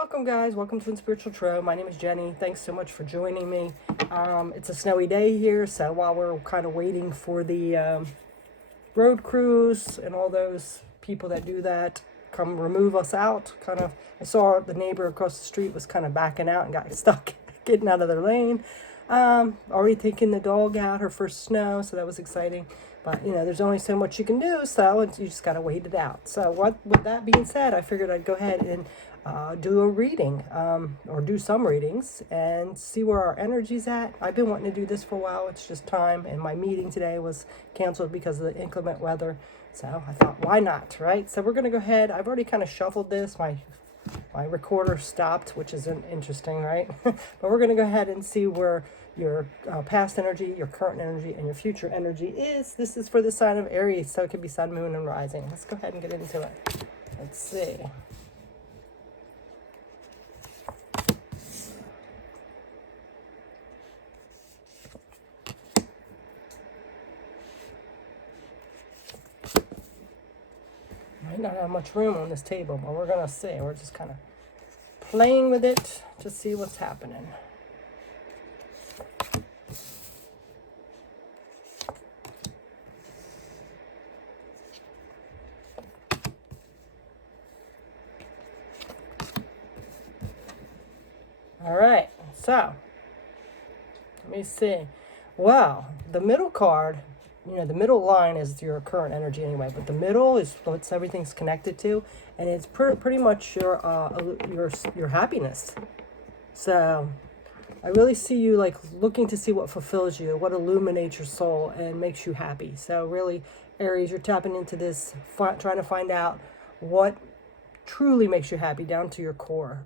Welcome, guys. Welcome to Spiritual Tarot. My name is Jenny. Thanks so much for joining me. It's a snowy day here, so while we're kind of waiting for the road crews and all those people that do that come remove us out, I saw the neighbor across the street was kind of backing out and got stuck getting out of their lane. Already taking the dog out, her first snow, so that was exciting. But, there's only so much you can do, so you just got to wait it out. So with that being said, I figured I'd go ahead and do a reading or do some readings and see where our energy's at. I've been wanting to do this for a while. It's just time, and my meeting today was canceled because of the inclement weather. So I thought, why not, right? So we're going to go ahead. I've already kind of shuffled this. My recorder stopped, which is interesting, right? But we're going to go ahead and see where your past energy, your current energy, and your future energy is. This is for the sign of Aries, so it could be sun, moon, and rising. Let's go ahead and get into it. Let's see. Might not have much room on this table, but we're going to see. We're just kind of playing with it to see what's happening. All right, so let me see. Well, the middle card, the middle line is your current energy anyway, but the middle is what everything's connected to, and it's pretty much your happiness. So I really see you like looking to see what fulfills you, what illuminates your soul and makes you happy. So really, Aries, you're tapping into this, trying to find out what truly makes you happy down to your core,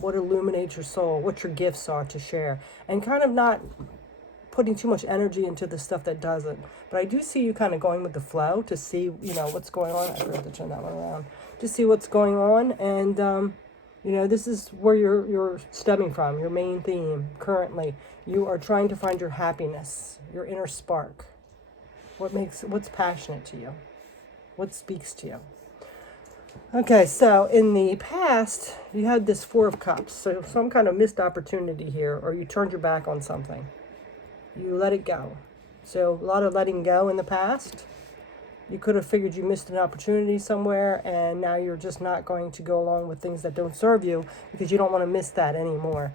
what illuminates your soul, what your gifts are to share, and kind of not putting too much energy into the stuff that doesn't. But I do see you kind of going with the flow to see, what's going on. I forgot to turn that one around. To see what's going on, and this is where you're stemming from. Your main theme currently, you are trying to find your happiness, your inner spark. What's passionate to you? What speaks to you? Okay, so in the past, you had this Four of Cups. So some kind of missed opportunity here, or you turned your back on something. You let it go. So a lot of letting go in the past. You could have figured you missed an opportunity somewhere, and now you're just not going to go along with things that don't serve you because you don't want to miss that anymore.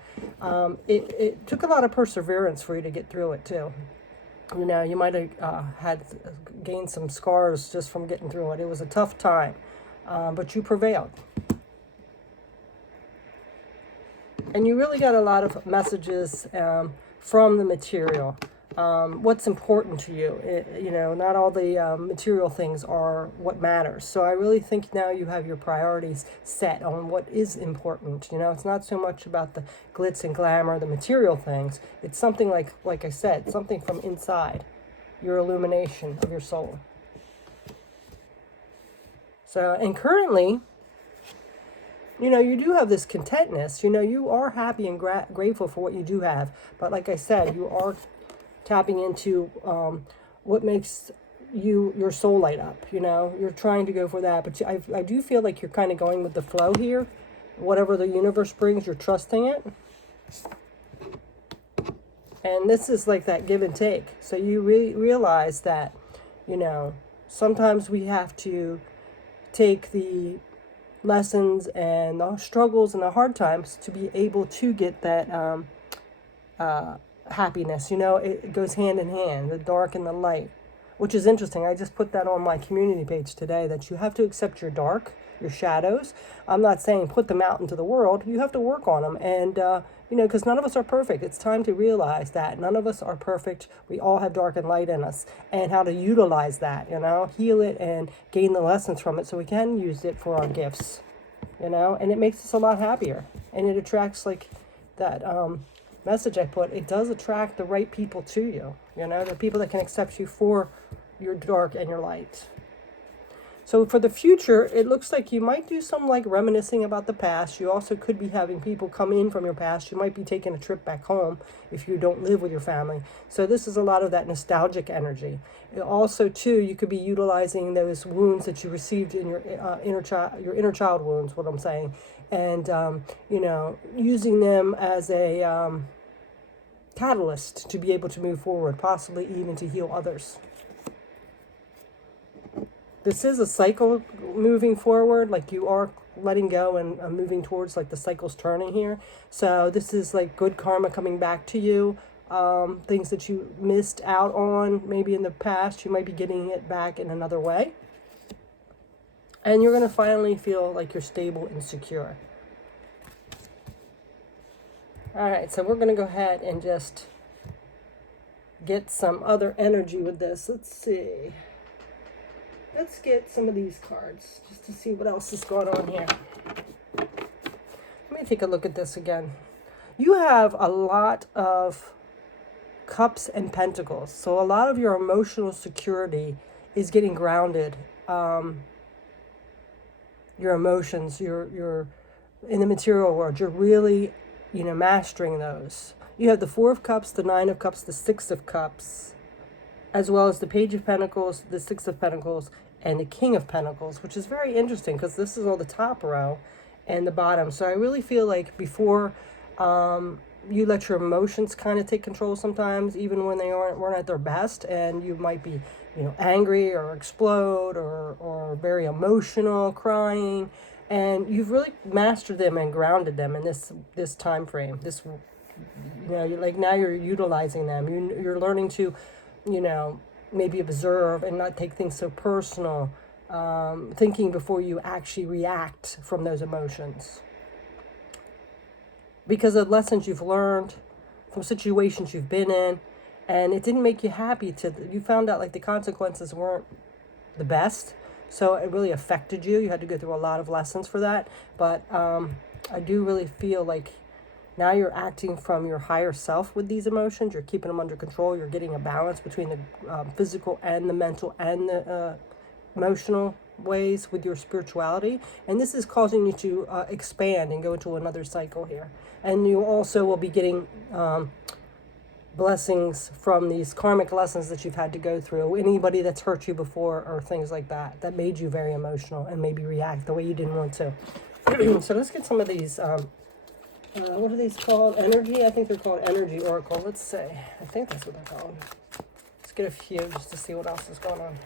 It took a lot of perseverance for you to get through it, too. You might have gained some scars just from getting through it. It was a tough time. But you prevailed. And you really got a lot of messages from the material. What's important to you. Not all the material things are what matters. So I really think now you have your priorities set on what is important. It's not so much about the glitz and glamour, the material things. It's something like I said, something from inside, your illumination of your soul. So, and currently, you do have this contentness. You are happy and grateful for what you do have. But like I said, you are tapping into what makes your soul light up. You're trying to go for that. But I do feel like you're kind of going with the flow here. Whatever the universe brings, you're trusting it. And this is like that give and take. So you realize that, sometimes we have to take the lessons and the struggles and the hard times to be able to get that happiness. It goes hand in hand, the dark and the light, which is interesting. I just put that on my community page today, that you have to accept your dark, your shadows. I'm not saying put them out into the world. You have to work on them. And, because none of us are perfect. It's time to realize that none of us are perfect. We all have dark and light in us, and how to utilize that, heal it and gain the lessons from it so we can use it for our gifts, and it makes us a lot happier. And it attracts, like that message I put, it does attract the right people to you, the people that can accept you for your dark and your light. So for the future, it looks like you might do some like reminiscing about the past. You also could be having people come in from your past. You might be taking a trip back home if you don't live with your family. So this is a lot of that nostalgic energy. Also, too, you could be utilizing those wounds that you received in your inner child wounds, what I'm saying, and using them as a catalyst to be able to move forward, possibly even to heal others. This is a cycle moving forward, like you are letting go and moving towards, like the cycle's turning here. So this is like good karma coming back to you. Things that you missed out on maybe in the past, you might be getting it back in another way. And you're going to finally feel like you're stable and secure. All right, so we're going to go ahead and just get some other energy with this. Let's see. Let's get some of these cards just to see what else is going on here. Let me take a look at this again. You have a lot of cups and pentacles. So a lot of your emotional security is getting grounded. Your emotions, you're in the material world, you're really, mastering those. You have the Four of Cups, the Nine of Cups, the Six of Cups, as well as the Page of Pentacles, the Six of Pentacles, and the King of Pentacles, which is very interesting because this is all the top row and the bottom. So I really feel like before you let your emotions kind of take control sometimes, even when they weren't at their best, and you might be, angry or explode or very emotional, crying, and you've really mastered them and grounded them in this time frame. This, like now you're utilizing them. You're learning to, maybe observe and not take things so personal, thinking before you actually react from those emotions. Because of lessons you've learned from situations you've been in, and it didn't make you happy you found out like the consequences weren't the best. So it really affected you. You had to go through a lot of lessons for that. But I do really feel like now you're acting from your higher self with these emotions. You're keeping them under control. You're getting a balance between the physical and the mental and the emotional ways with your spirituality. And this is causing you to expand and go into another cycle here. And you also will be getting blessings from these karmic lessons that you've had to go through. Anybody that's hurt you before or things like that made you very emotional and maybe react the way you didn't want to. So let's get some of these, what are these called? Energy? I think they're called Energy Oracle. Let's see. I think that's what they're called. Let's get a few just to see what else is going on.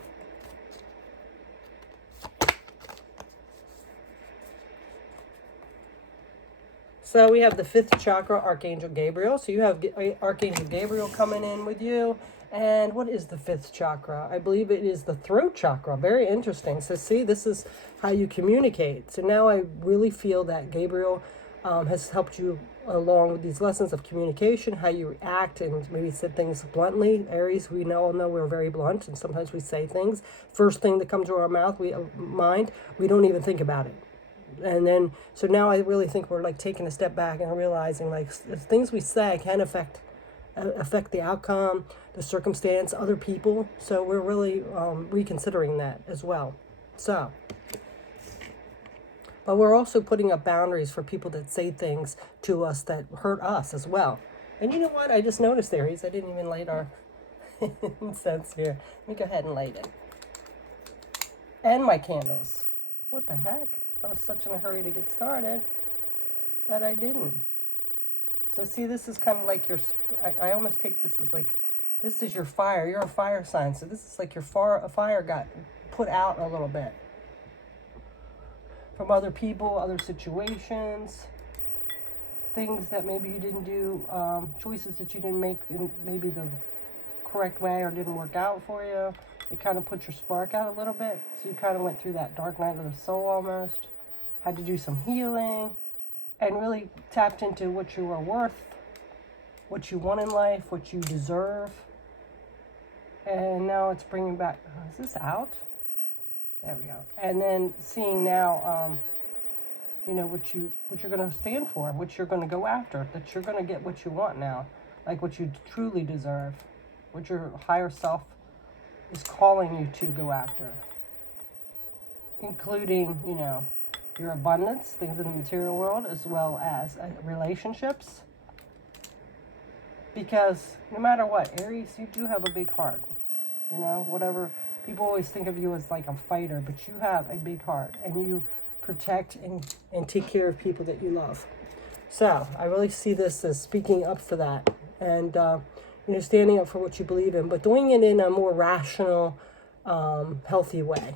So we have the 5th chakra, Archangel Gabriel. So you have Archangel Gabriel coming in with you. And what is the 5th chakra? I believe it is the throat chakra. Very interesting. So see, this is how you communicate. So now I really feel that Gabriel has helped you along with these lessons of communication, how you react and maybe say things bluntly. Aries, we all know we're very blunt, and sometimes we say things. First thing that comes to our mouth, we don't even think about it. And then, so now I really think we're like taking a step back and realizing like things we say can affect the outcome, the circumstance, other people. So we're really reconsidering that as well. So, but we're also putting up boundaries for people that say things to us that hurt us as well. And you know what? I just noticed, Aries, I didn't even light our incense here. Let me go ahead and light it. And my candles. What the heck? I was such in a hurry to get started that I didn't. So see, this is kind of like I almost take this as like, this is your fire. You're a fire sign. So this is like your fire got put out a little bit from other people, other situations, things that maybe you didn't do, choices that you didn't make in maybe the correct way or didn't work out for you. It kind of put your spark out a little bit. So you kind of went through that dark night of the soul almost. Had to do some healing and really tapped into what you are worth, what you want in life, what you deserve. And now it's bringing back, is this out? There we go. And then seeing now, what you're going to stand for, what you're going to go after, that you're going to get what you want now, like what you truly deserve, what your higher self is calling you to go after, including, your abundance, things in the material world, as well as relationships. Because no matter what, Aries, you do have a big heart. Whatever, people always think of you as like a fighter, but you have a big heart, and you protect, and take care of people that you love. So I really see this as speaking up for that, and standing up for what you believe in, but doing it in a more rational, healthy way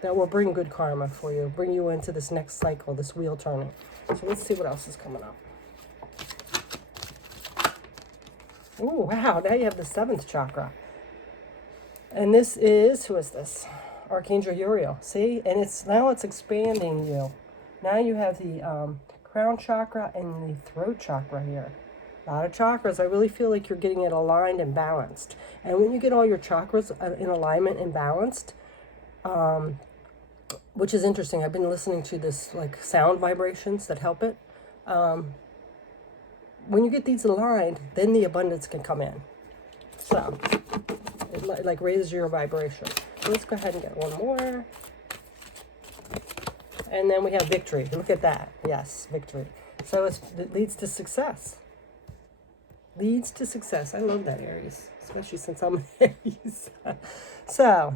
that will bring good karma for you, bring you into this next cycle, this wheel turning. So let's see what else is coming up. Oh, wow, now you have the 7th chakra. And this is, who is this? Archangel Uriel. See? And it's expanding you. Now you have the crown chakra and the throat chakra here. A lot of chakras. I really feel like you're getting it aligned and balanced. And when you get all your chakras in alignment and balanced, which is interesting. I've been listening to this like sound vibrations that help it. When you get these aligned, then the abundance can come in. So it like raises your vibration. So let's go ahead and get one more. And then we have victory. Look at that. Yes, victory. So it leads to success. Leads to success. I love that, Aries, especially since I'm Aries. So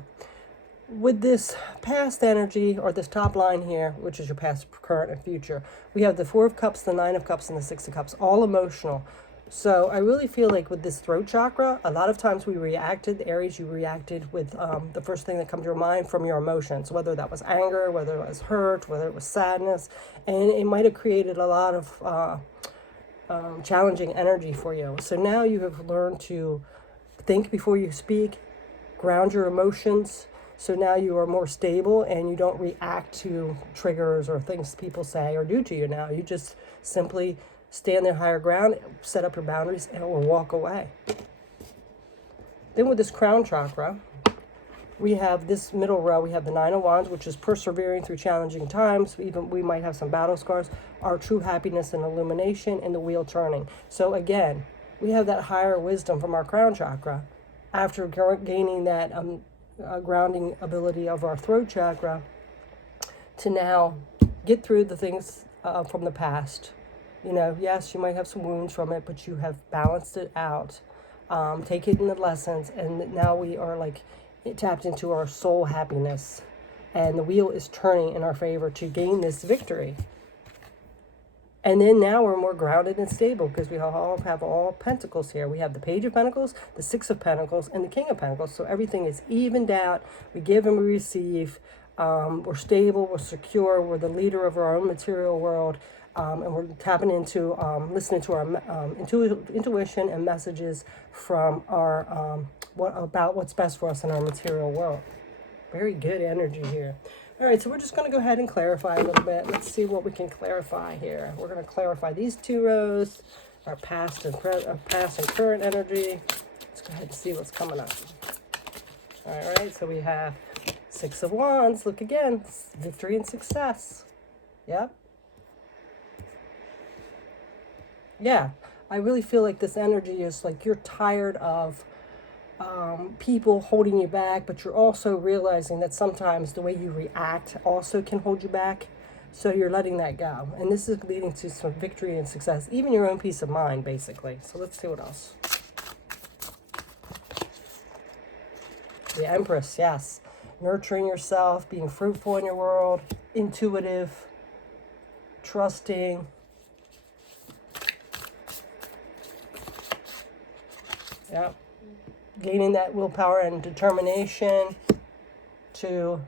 with this past energy, or this top line here, which is your past, current, and future, we have the 4 of Cups, the 9 of Cups, and the 6 of Cups, all emotional. So I really feel like with this throat chakra, a lot of times we reacted, Aries, you reacted with the first thing that comes to your mind from your emotions, whether that was anger, whether it was hurt, whether it was sadness, and it might have created a lot of challenging energy for you. So now you have learned to think before you speak, ground your emotions. So now you are more stable and you don't react to triggers or things people say or do to you now. You just simply stand there higher ground, set up your boundaries, or walk away. Then with this crown chakra, we have this middle row. We have the 9 of Wands, which is persevering through challenging times. Even we might have some battle scars. Our true happiness and illumination, and the wheel turning. So again, we have that higher wisdom from our crown chakra after gaining that grounding ability of our throat chakra to now get through the things from the past. Yes, you might have some wounds from it, but you have balanced it out, taken the lessons, and now we are like tapped into our soul happiness, and the wheel is turning in our favor to gain this victory. And then now we're more grounded and stable because we all have all pentacles here. We have the Page of Pentacles, the 6 of Pentacles, and the King of Pentacles. So everything is evened out. We give and we receive. We're stable. We're secure. We're the leader of our own material world. And we're tapping into, listening to our intuition and messages from our, about what's best for us in our material world. Very good energy here. All right, so we're just going to go ahead and clarify a little bit. Let's see what we can clarify here. We're going to clarify these 2 rows, our past and current energy. Let's go ahead and see what's coming up. All right, so we have 6 of Wands. Look again, victory and success. Yep. Yeah, I really feel like this energy is like you're tired of people holding you back, but you're also realizing that sometimes the way you react also can hold you back. So you're letting that go. And this is leading to some victory and success, even your own peace of mind, basically. So let's see what else. The Empress, yes. Nurturing yourself, being fruitful in your world, intuitive, trusting. Yep. Gaining that willpower and determination to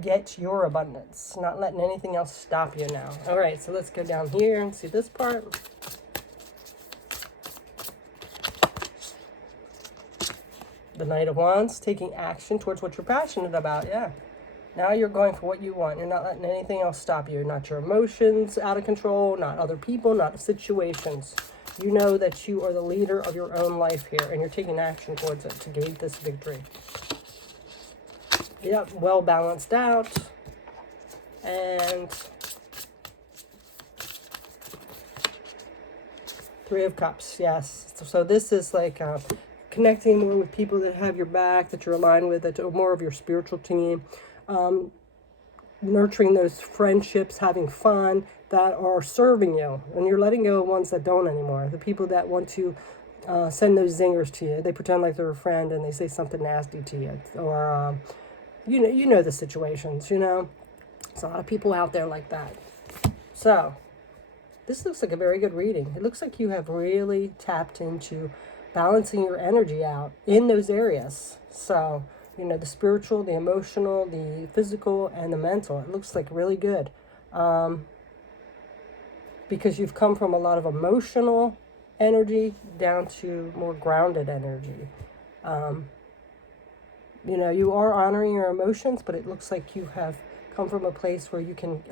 get your abundance, not letting anything else stop you now. All right, so let's go down here and see this part. The Knight of Wands, taking action towards what you're passionate about. Yeah. Now you're going for what you want. You're not letting anything else stop you. Not your emotions out of control, not other people, not situations. You know that you are the leader of your own life here, and you're taking action towards it to gain this victory. Yep, well balanced out. And 3 of Cups, yes. So this is like connecting more with people that have your back, that you're aligned with, that are more of your spiritual team. Nurturing those friendships, having fun, that are serving you, and you're letting go of ones that don't anymore. The people that want to send those zingers to you, they pretend like they're a friend and they say something nasty to you, or you know the situations, There's a lot of people out there like that. So, this looks like a very good reading. It looks like you have really tapped into balancing your energy out in those areas. So, you know, the spiritual, the emotional, the physical, and the mental. It looks like really good. Because you've come from a lot of emotional energy down to more grounded energy. You know, you are honoring your emotions, but it looks like you have come from a place where you can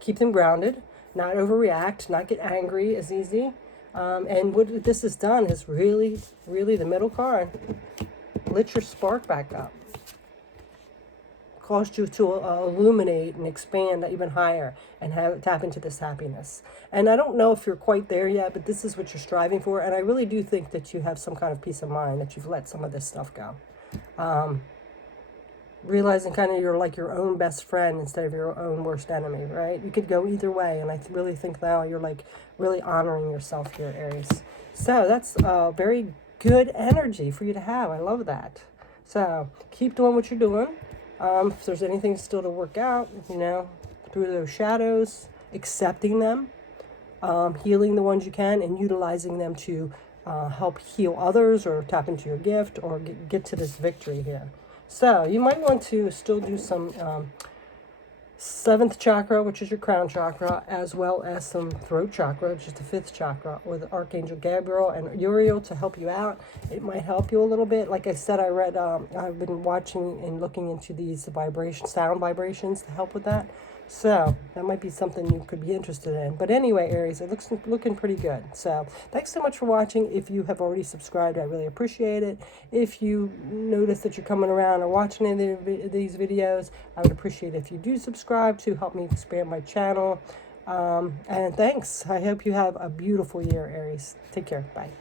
keep them grounded, not overreact, not get angry as easy. And what this has done is really, really the middle card lit your spark back up, caused you to illuminate and expand even higher and tap into this happiness. And I don't know if you're quite there yet, but this is what you're striving for. And I really do think that you have some kind of peace of mind, that you've let some of this stuff go. Realizing kind of you're like your own best friend instead of your own worst enemy, right? You could go either way. And I really think now you're like really honoring yourself here, Aries. So that's very good energy for you to have. I love that. So keep doing what you're doing. If there's anything still to work out, you know, through those shadows, accepting them, healing the ones you can, and utilizing them to help heal others or tap into your gift or get to this victory here. So you might want to still do some 7th chakra, which is your crown chakra, as well as some throat chakra, which is the 5th chakra, with Archangel Gabriel and Uriel to help you out. It might help you a little bit. Like I said, I've been watching and looking into these sound vibrations to help with that. So that might be something you could be interested in. But anyway, Aries, it looks looking pretty good. So thanks so much for watching. If you have already subscribed, I really appreciate it. If you notice that you're coming around or watching any of these videos, I would appreciate it if you do subscribe to help me expand my channel. And thanks. I hope you have a beautiful year, Aries. Take care. Bye.